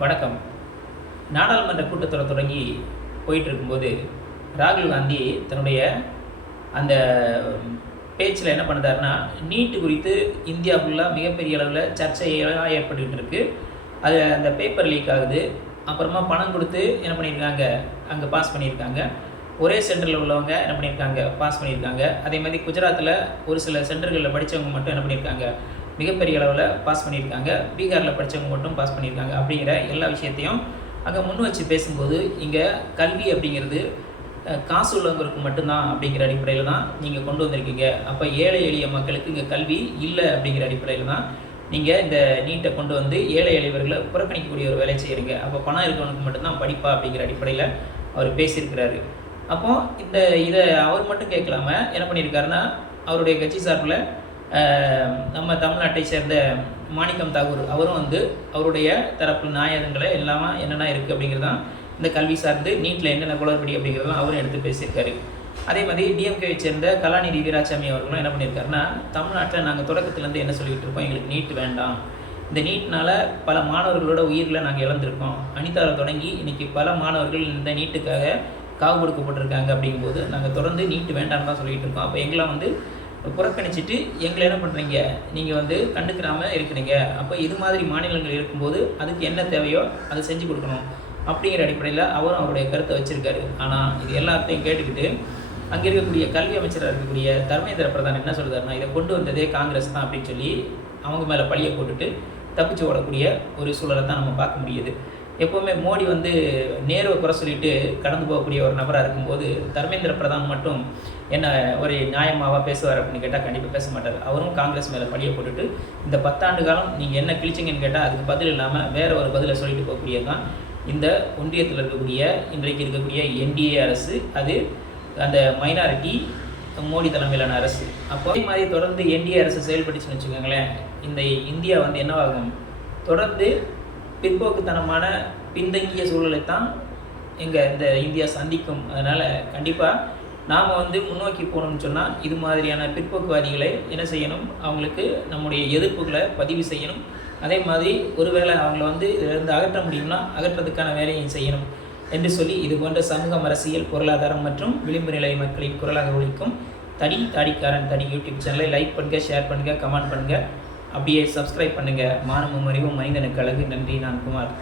வணக்கம். நாடாளுமன்ற கூட்டத்தொடர் தொடங்கி போயிட்டு இருக்கும்போது ராகுல் காந்தி தன்னுடைய அந்த பேச்சில் என்ன பண்ணுறாருன்னா நீட்டு குறித்து இந்தியா ஃபுல்லாக மிகப்பெரிய அளவில் சர்ச்சையெல்லாம் ஏற்பட்டுக்கிட்டு இருக்குது அது அந்த பேப்பர் லீக் ஆகுது. அப்புறமா பணம் கொடுத்து என்ன பண்ணியிருக்காங்க? அங்கே பாஸ் பண்ணியிருக்காங்க. ஒரே சென்டரில் உள்ளவங்க என்ன பண்ணியிருக்காங்க? பாஸ் பண்ணியிருக்காங்க. அதே மாதிரி குஜராத்தில் ஒரு சில சென்டர்களில் படித்தவங்க மட்டும் என்ன பண்ணியிருக்காங்க? மிகப்பெரிய அளவில் பாஸ் பண்ணியிருக்காங்க. பீகாரில் படித்தவங்க மட்டும் பாஸ் பண்ணியிருக்காங்க அப்படிங்கிற எல்லா விஷயத்தையும் அங்கே முன் வச்சு பேசும்போது இங்கே கல்வி அப்படிங்கிறது காசு உள்ளவங்களுக்கு மட்டும்தான் அப்படிங்கிற அடிப்படையில் தான் நீங்கள் கொண்டு வந்திருக்கீங்க. அப்போ ஏழை எளிய மக்களுக்கு இங்கே கல்வி இல்லை அப்படிங்கிற அடிப்படையில் தான் நீங்கள் இந்த நீட்டை கொண்டு வந்து ஏழை எளியவர்களை புறக்கணிக்கக்கூடிய ஒரு வேலையை செய்கிறீங்க அப்போ பணம் இருக்கவனுக்கு மட்டும்தான் படிப்பா அப்படிங்கிற அடிப்படையில் அவர் பேசியிருக்கிறாரு. அப்போ இந்த இதை அவர் மட்டும் கேட்கலாம என்ன பண்ணியிருக்காருன்னா அவருடைய கட்சி சார்பில் நம்ம தமிழ்நாட்டை சேர்ந்த மாணிக்கம் தாகூர். அவரும் வந்து அவருடைய தரப்பு நியாயங்களை எல்லாமே என்னென்ன இருக்குது அப்படிங்கிறதான் இந்த கல்வி சார்ந்து நீட்டில் என்னென்ன குளறுபடி அப்படிங்கிறதெல்லாம் அவரும் எடுத்து பேசியிருக்காரு. அதே மாதிரி டிஎம்கேவை சேர்ந்த கலாநிதி வீராசாமி அவர்களும் என்ன பண்ணியிருக்காருன்னா தமிழ்நாட்டில் நாங்கள் தொடக்கத்துலேருந்து என்ன சொல்லிக்கிட்டு இருக்கோம்? எங்களுக்கு நீட் வேண்டாம். இந்த நீட்னால பல மாணவர்களோட உயிர்களை நாங்கள் இழந்திருக்கோம். அனிதாவில் தொடங்கி இன்னைக்கு பல மாணவர்கள் இந்த நீட்டுக்காக காவு கொடுக்கப்பட்டிருக்காங்க அப்படிங்கும்போது நாங்கள் தொடர்ந்து நீட்டு வேண்டாம்னு தான் சொல்லிகிட்டு இருக்கோம். அப்போ எங்களாம் வந்து புறக்கணிச்சிட்டு எங்களை என்ன பண்ணுறீங்க நீங்கள் வந்து கண்டுக்கிறாமல் இருக்கிறீங்க. அப்போ இது மாதிரி மாநிலங்கள் இருக்கும்போது அதுக்கு என்ன தேவையோ அதை செஞ்சு கொடுக்கணும். அப்படிங்கிற அடிப்படையில் அவரும் அவருடைய கருத்தை வச்சுருக்காரு. ஆனால் இது எல்லாத்தையும் கேட்டுக்கிட்டு அங்கே இருக்கக்கூடிய கல்வி அமைச்சராக இருக்கக்கூடிய தர்மேந்திர பிரதான் என்ன சொல்கிறாருன்னா இதை கொண்டு வந்ததே காங்கிரஸ் தான் அப்படின்னு சொல்லி அவங்க மேலே பழியை போட்டுட்டு தப்பிச்சு ஓடக்கூடிய ஒரு சூழலை தான் நம்ம பார்க்க முடியுது. எப்போவுமே மோடி வந்து நேருவை குறை சொல்லிட்டு கடந்து போகக்கூடிய ஒரு நபராக இருக்கும்போது தர்மேந்திர பிரதான் மட்டும் என்ன ஒரு நியாயமாவாக பேசுவார் அப்படின்னு கேட்டால் கண்டிப்பாக பேச மாட்டார். அவரும் காங்கிரஸ் மேலே பழியை போட்டுட்டு இந்த பத்தாண்டு காலம் நீங்கள் என்ன கிழிச்சிங்கன்னு கேட்டால் அதுக்கு பதில் இல்லாமல் வேறு ஒரு பதிலை சொல்லிட்டு போகக்கூடியது தான் இந்த ஒன்றியத்தில் இருக்கக்கூடிய இன்றைக்கு இருக்கக்கூடிய என்டிஏ அரசு. அது அந்த மைனாரிட்டி மோடி தலைமையிலான அரசு. அப்போ அதே மாதிரி தொடர்ந்து என்டிஏ அரசு செயல்பட்டுச்சுன்னு வச்சுக்கோங்களேன் இந்த இந்தியா வந்து என்னவாகும்? தொடர்ந்து பிற்போக்குத்தனமான பின்தங்கிய சூழலை தான் எங்கள் இந்த இந்தியா சந்திக்கும். அதனால் கண்டிப்பாக நாம் வந்து முன்னோக்கி போகணும்னு சொன்னால் இது மாதிரியான பிற்போக்குவாதிகளை என்ன செய்யணும்? அவங்களுக்கு நம்முடைய எதிர்ப்புகளை பதிவு செய்யணும். அதே மாதிரி ஒருவேளை அவங்கள வந்து இதிலிருந்து அகற்ற முடியும்னா அகற்றுறதுக்கான வேலையை செய்யணும் என்று சொல்லி இது போன்ற சமூகம் அரசியல் பொருளாதாரம் மற்றும் விளிம்பு நிலை மக்களின் குரலாக ஒழிக்கும் தடி தாடிக்காரன் தடி யூடியூப் சேனலை லைக் பண்ணுங்கள் ஷேர் பண்ணுங்கள் கமெண்ட் பண்ணுங்கள் அப்படியே சப்ஸ்கிரைப் பண்ணுங்கள் மானமும் அறிவும் மனிதனுக்கு அழகு. நன்றி நான் குமார்.